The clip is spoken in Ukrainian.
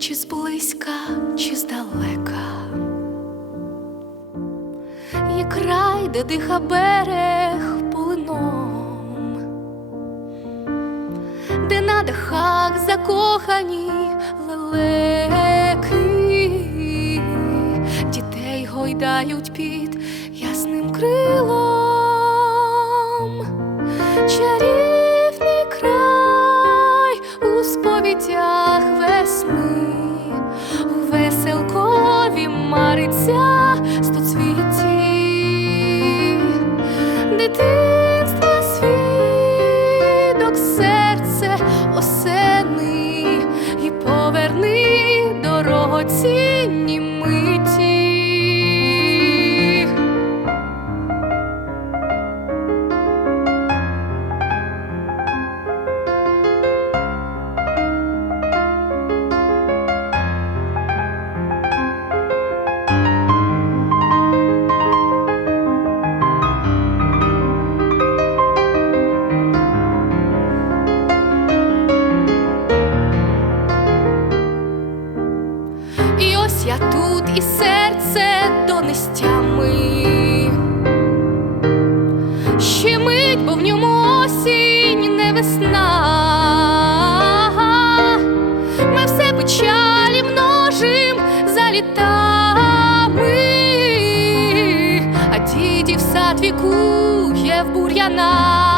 чи зблизька, чи здалека. Є край, де диха берег полином, де на дахах закохані лелеки, дітей гойдають під ясним крилом. Чарівний край у сповідях весни, у веселкові мариться стоцвіті, дитинства свідок серце осени. І поверни дорогоцінні я тут, і серце до нестями. Ще мить, бо в ньому осінь не весна. Ми все печалі множим за літами, а дідів сад вікує в бур'янах.